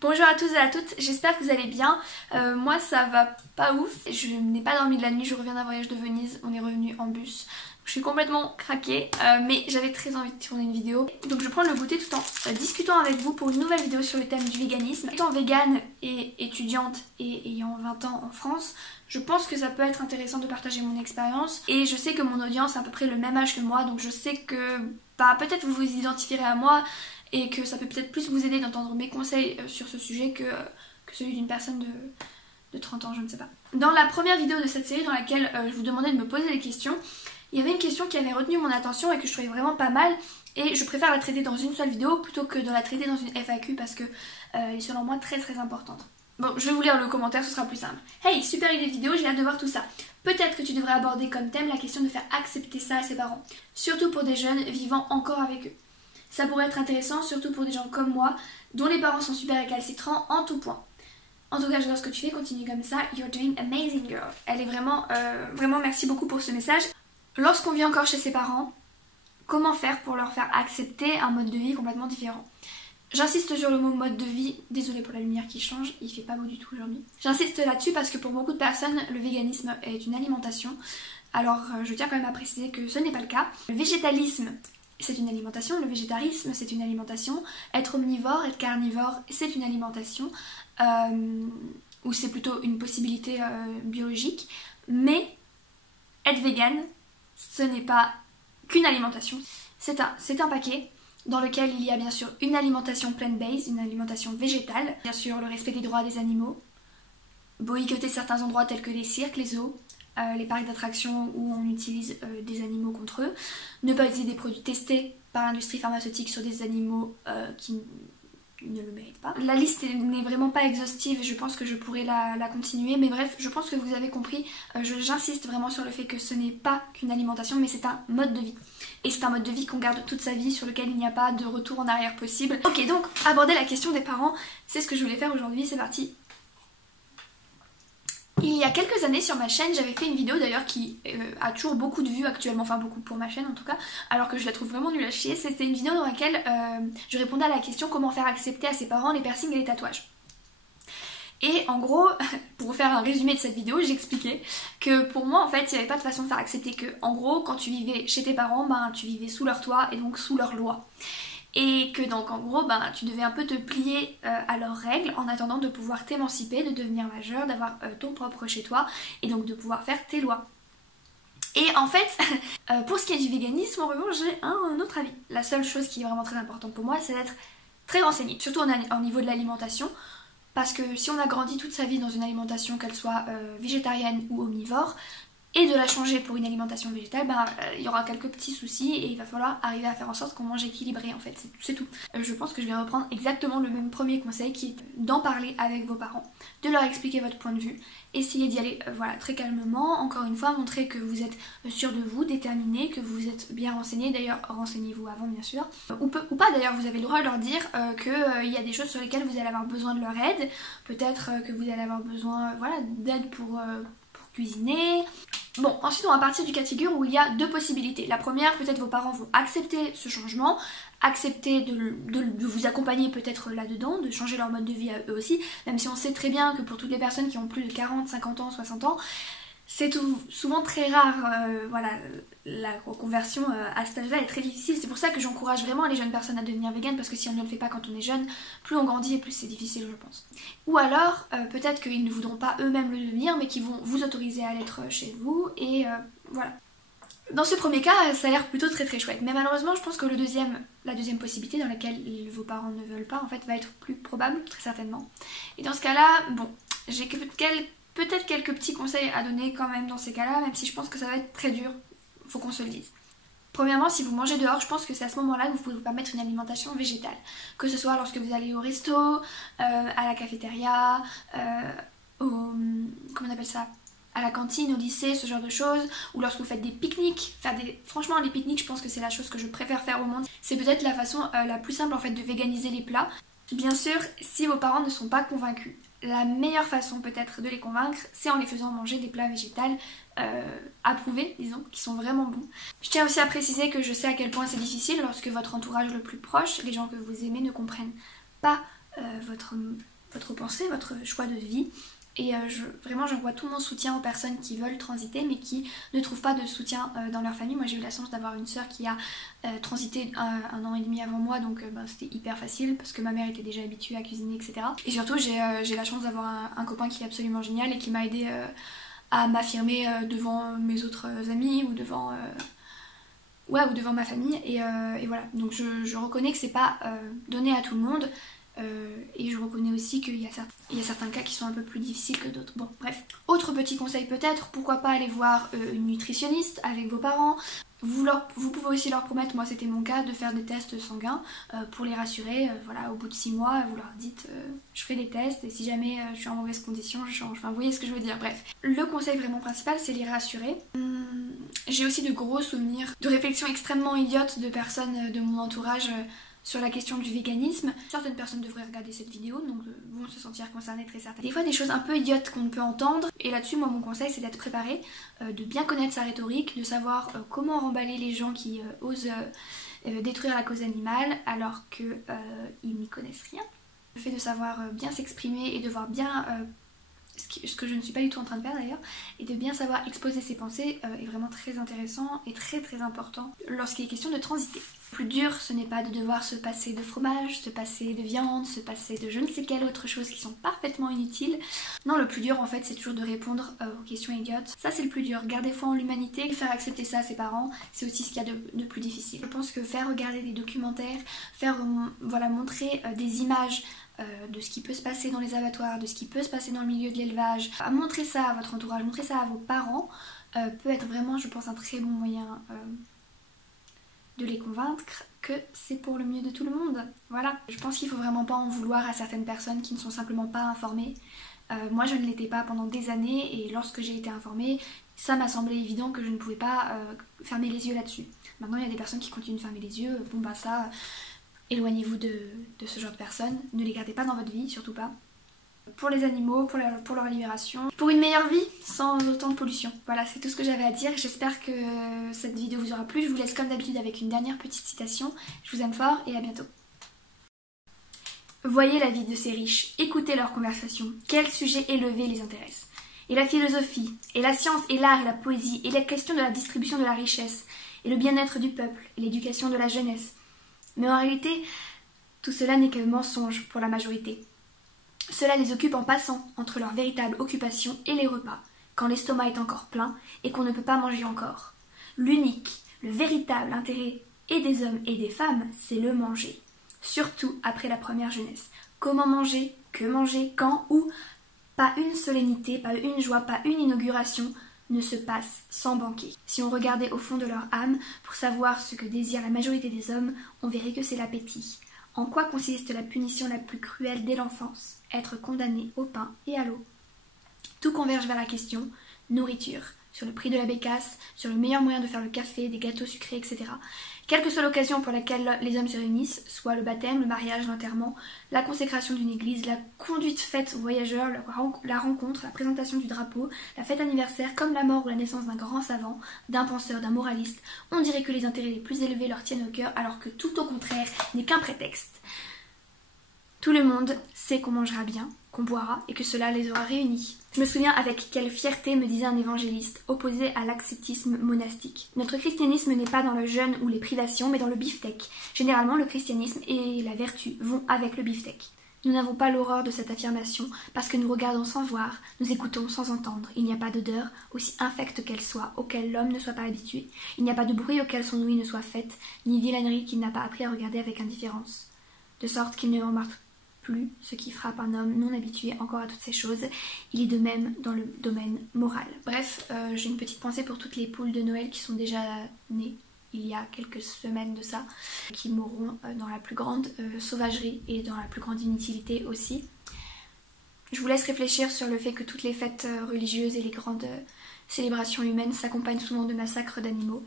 Bonjour à tous et à toutes, j'espère que vous allez bien. Moi ça va pas ouf, je n'ai pas dormi de la nuit, je reviens d'un voyage de Venise, on est revenu en bus. Je suis complètement craquée, mais j'avais très envie de tourner une vidéo. Donc je prends le goûter tout en discutant avec vous pour une nouvelle vidéo sur le thème du véganisme. Étant végane et étudiante et ayant 20 ans en France, je pense que ça peut être intéressant de partager mon expérience. Et je sais que mon audience a à peu près le même âge que moi, donc je sais que peut-être vous vous identifierez à moi et que ça peut peut-être plus vous aider d'entendre mes conseils sur ce sujet que celui d'une personne de 30 ans, je ne sais pas. Dans la première vidéo de cette série dans laquelle je vous demandais de me poser des questions, il y avait une question qui avait retenu mon attention et que je trouvais vraiment pas mal, et je préfère la traiter dans une seule vidéo plutôt que de la traiter dans une FAQ parce que elle est selon moi très importante. Bon, je vais vous lire le commentaire, ce sera plus simple. Hey, super idée de vidéo, j'ai hâte de voir tout ça. Peut-être que tu devrais aborder comme thème la question de faire accepter ça à ses parents, surtout pour des jeunes vivant encore avec eux. Ça pourrait être intéressant, surtout pour des gens comme moi, dont les parents sont super récalcitrants en tout point. En tout cas, j'adore ce que tu fais, continue comme ça, you're doing amazing girl. Elle est vraiment merci beaucoup pour ce message. Lorsqu'on vit encore chez ses parents, comment faire pour leur faire accepter un mode de vie complètement différent? J'insiste sur le mot mode de vie, désolée pour la lumière qui change, il fait pas beau du tout aujourd'hui. J'insiste là-dessus parce que pour beaucoup de personnes, le véganisme est une alimentation. Alors je tiens quand même à préciser que ce n'est pas le cas. Le végétalisme, c'est une alimentation, le végétarisme c'est une alimentation, être omnivore, être carnivore c'est une alimentation, ou c'est plutôt une possibilité biologique, mais être végane ce n'est pas qu'une alimentation, c'est un paquet dans lequel il y a bien sûr une alimentation plant-based, une alimentation végétale, bien sûr le respect des droits des animaux, boycotter certains endroits tels que les cirques, les zoos, les parcs d'attractions où on utilise des animaux contre eux, ne pas utiliser des produits testés par l'industrie pharmaceutique sur des animaux qui ne le méritent pas. La liste n'est vraiment pas exhaustive, je pense que je pourrais la continuer, mais bref, je pense que vous avez compris, j'insiste vraiment sur le fait que ce n'est pas qu'une alimentation, mais c'est un mode de vie. Et c'est un mode de vie qu'on garde toute sa vie, sur lequel il n'y a pas de retour en arrière possible. Ok, donc aborder la question des parents, c'est ce que je voulais faire aujourd'hui, c'est parti. Il y a quelques années sur ma chaîne, j'avais fait une vidéo d'ailleurs qui a toujours beaucoup de vues actuellement, enfin beaucoup pour ma chaîne en tout cas, alors que je la trouve vraiment nulle à chier. C'était une vidéo dans laquelle je répondais à la question comment faire accepter à ses parents les piercings et les tatouages. Et en gros, pour vous faire un résumé de cette vidéo, j'expliquais que pour moi en fait il n'y avait pas de façon de faire accepter que en gros quand tu vivais chez tes parents, tu vivais sous leur toit et donc sous leurs lois. Et que donc en gros tu devais un peu te plier à leurs règles en attendant de pouvoir t'émanciper, de devenir majeur, d'avoir ton propre chez toi et donc de pouvoir faire tes lois. Et en fait, pour ce qui est du véganisme, en revanche, j'ai un autre avis. La seule chose qui est vraiment très importante pour moi, c'est d'être très renseignée, surtout au niveau de l'alimentation, parce que si on a grandi toute sa vie dans une alimentation, qu'elle soit végétarienne ou omnivore, et de la changer pour une alimentation végétale, il y aura quelques petits soucis et il va falloir arriver à faire en sorte qu'on mange équilibré en fait, c'est tout. Je pense que je vais reprendre exactement le même premier conseil qui est d'en parler avec vos parents, de leur expliquer votre point de vue, essayer d'y aller très calmement, encore une fois montrer que vous êtes sûr de vous, déterminé, que vous êtes bien renseigné, d'ailleurs renseignez-vous avant bien sûr, ou pas d'ailleurs, vous avez le droit de leur dire qu'il y a des choses sur lesquelles vous allez avoir besoin de leur aide, peut-être que vous allez avoir besoin d'aide pour cuisiner. Bon, ensuite on va partir du cas de figure où il y a deux possibilités. La première, peut-être vos parents vont accepter ce changement, accepter de vous accompagner peut-être là-dedans, de changer leur mode de vie à eux aussi, même si on sait très bien que pour toutes les personnes qui ont plus de 40, 50 ans, 60 ans, c'est souvent très rare, la reconversion à cet âge-là est très difficile. C'est pour ça que j'encourage vraiment les jeunes personnes à devenir véganes, parce que si on ne le fait pas quand on est jeune, plus on grandit et plus c'est difficile je pense. Ou alors, peut-être qu'ils ne voudront pas eux-mêmes le devenir, mais qu'ils vont vous autoriser à l'être chez vous, et voilà. Dans ce premier cas, ça a l'air plutôt très chouette, mais malheureusement je pense que la deuxième possibilité dans laquelle vos parents ne veulent pas, en fait, va être plus probable, très certainement. Et dans ce cas-là, bon, j'ai peut-être quelques petits conseils à donner quand même dans ces cas-là, même si je pense que ça va être très dur, faut qu'on se le dise. Premièrement, si vous mangez dehors, je pense que c'est à ce moment-là que vous pouvez vous permettre une alimentation végétale. Que ce soit lorsque vous allez au resto, à la cafétéria, comment on appelle ça, à la cantine, au lycée, ce genre de choses, ou lorsque vous faites des pique-niques. Franchement, les pique-niques, je pense que c'est la chose que je préfère faire au monde. C'est peut-être la façon la plus simple en fait de véganiser les plats. Bien sûr, si vos parents ne sont pas convaincus, la meilleure façon peut-être de les convaincre, c'est en les faisant manger des plats végétales approuvés, disons, qui sont vraiment bons. Je tiens aussi à préciser que je sais à quel point c'est difficile lorsque votre entourage le plus proche, les gens que vous aimez, ne comprennent pas votre pensée, votre choix de vie. Et vraiment j'envoie tout mon soutien aux personnes qui veulent transiter mais qui ne trouvent pas de soutien dans leur famille. Moi j'ai eu la chance d'avoir une sœur qui a transité un an et demi avant moi, donc c'était hyper facile parce que ma mère était déjà habituée à cuisiner, etc. Et surtout j'ai la chance d'avoir un copain qui est absolument génial et qui m'a aidé à m'affirmer devant mes autres amis ou devant ma famille. Et voilà, donc je reconnais que c'est pas donné à tout le monde. Et je reconnais aussi qu'il y a certains cas qui sont un peu plus difficiles que d'autres. Bon, bref. Autre petit conseil peut-être, pourquoi pas aller voir une nutritionniste avec vos parents. Vous pouvez aussi leur promettre, moi c'était mon cas, de faire des tests sanguins pour les rassurer. Voilà, au bout de 6 mois, vous leur dites je ferai des tests et si jamais je suis en mauvaise condition, je change. Enfin, vous voyez ce que je veux dire, bref. Le conseil vraiment principal, c'est les rassurer. J'ai aussi de gros souvenirs de réflexions extrêmement idiotes de personnes de mon entourage sur la question du véganisme. Certaines personnes devraient regarder cette vidéo, donc vont se sentir concernées très certainement. Des fois des choses un peu idiotes qu'on peut entendre, et là-dessus moi mon conseil c'est d'être préparé, de bien connaître sa rhétorique, de savoir comment remballer les gens qui osent détruire la cause animale alors qu'ils n'y connaissent rien. Le fait de savoir bien s'exprimer et de voir bien ce que je ne suis pas du tout en train de faire d'ailleurs, et de bien savoir exposer ses pensées est vraiment très intéressant et très très important lorsqu'il est question de transiter. Le plus dur, ce n'est pas de devoir se passer de fromage, se passer de viande, se passer de je ne sais quelle autre chose qui sont parfaitement inutiles. Non, le plus dur en fait c'est toujours de répondre aux questions idiotes. Ça c'est le plus dur, garder foi en l'humanité, faire accepter ça à ses parents, c'est aussi ce qu'il y a de plus difficile. Je pense que faire regarder des documentaires, faire montrer des images de ce qui peut se passer dans les abattoirs, de ce qui peut se passer dans le milieu de l'élevage, à montrer ça à votre entourage, montrer ça à vos parents, peut être vraiment, je pense, un très bon moyen de les convaincre que c'est pour le mieux de tout le monde. Voilà. Je pense qu'il faut vraiment pas en vouloir à certaines personnes qui ne sont simplement pas informées. Moi je ne l'étais pas pendant des années et lorsque j'ai été informée, ça m'a semblé évident que je ne pouvais pas fermer les yeux là-dessus. Maintenant il y a des personnes qui continuent de fermer les yeux, bon bah ça... Éloignez-vous de ce genre de personnes, ne les gardez pas dans votre vie, surtout pas. Pour les animaux, pour leur libération, pour une meilleure vie sans autant de pollution. Voilà, c'est tout ce que j'avais à dire. J'espère que cette vidéo vous aura plu. Je vous laisse comme d'habitude avec une dernière petite citation. Je vous aime fort et à bientôt. Voyez la vie de ces riches, écoutez leurs conversations. Quels sujets élevés les intéressent? Et la philosophie, et la science, et l'art, et la poésie, et la question de la distribution de la richesse, et le bien-être du peuple, et l'éducation de la jeunesse. Mais en réalité, tout cela n'est que mensonge pour la majorité. Cela les occupe en passant entre leur véritable occupation et les repas, quand l'estomac est encore plein et qu'on ne peut pas manger encore. L'unique, le véritable intérêt et des hommes et des femmes, c'est le manger. Surtout après la première jeunesse. Comment manger, que manger, quand, où. Pas une solennité, pas une joie, pas une inauguration ne se passe sans banquet. Si on regardait au fond de leur âme pour savoir ce que désire la majorité des hommes, on verrait que c'est l'appétit. En quoi consiste la punition la plus cruelle dès l'enfance? Être condamné au pain et à l'eau. Tout converge vers la question nourriture, sur le prix de la bécasse, sur le meilleur moyen de faire le café, des gâteaux sucrés, etc. Quelle que soit l'occasion pour laquelle les hommes se réunissent, soit le baptême, le mariage, l'enterrement, la consécration d'une église, la conduite faite aux voyageurs, la rencontre, la présentation du drapeau, la fête anniversaire, comme la mort ou la naissance d'un grand savant, d'un penseur, d'un moraliste, on dirait que les intérêts les plus élevés leur tiennent au cœur alors que tout au contraire n'est qu'un prétexte. Tout le monde sait qu'on mangera bien, qu'on boira et que cela les aura réunis. Je me souviens avec quelle fierté me disait un évangéliste, opposé à l'ascétisme monastique. Notre christianisme n'est pas dans le jeûne ou les privations, mais dans le beefsteak. Généralement, le christianisme et la vertu vont avec le beefsteak. Nous n'avons pas l'horreur de cette affirmation, parce que nous regardons sans voir, nous écoutons sans entendre. Il n'y a pas d'odeur, aussi infecte qu'elle soit, auquel l'homme ne soit pas habitué. Il n'y a pas de bruit auquel son ouïe ne soit faite, ni vilainerie qu'il n'a pas appris à regarder avec indifférence. De sorte qu'il ne remarque plus ce qui frappe un homme non habitué encore à toutes ces choses. Il est de même dans le domaine moral. Bref, j'ai une petite pensée pour toutes les poules de Noël qui sont déjà nées il y a quelques semaines de ça, qui mourront dans la plus grande sauvagerie et dans la plus grande inutilité aussi. Je vous laisse réfléchir sur le fait que toutes les fêtes religieuses et les grandes célébrations humaines s'accompagnent souvent de massacres d'animaux.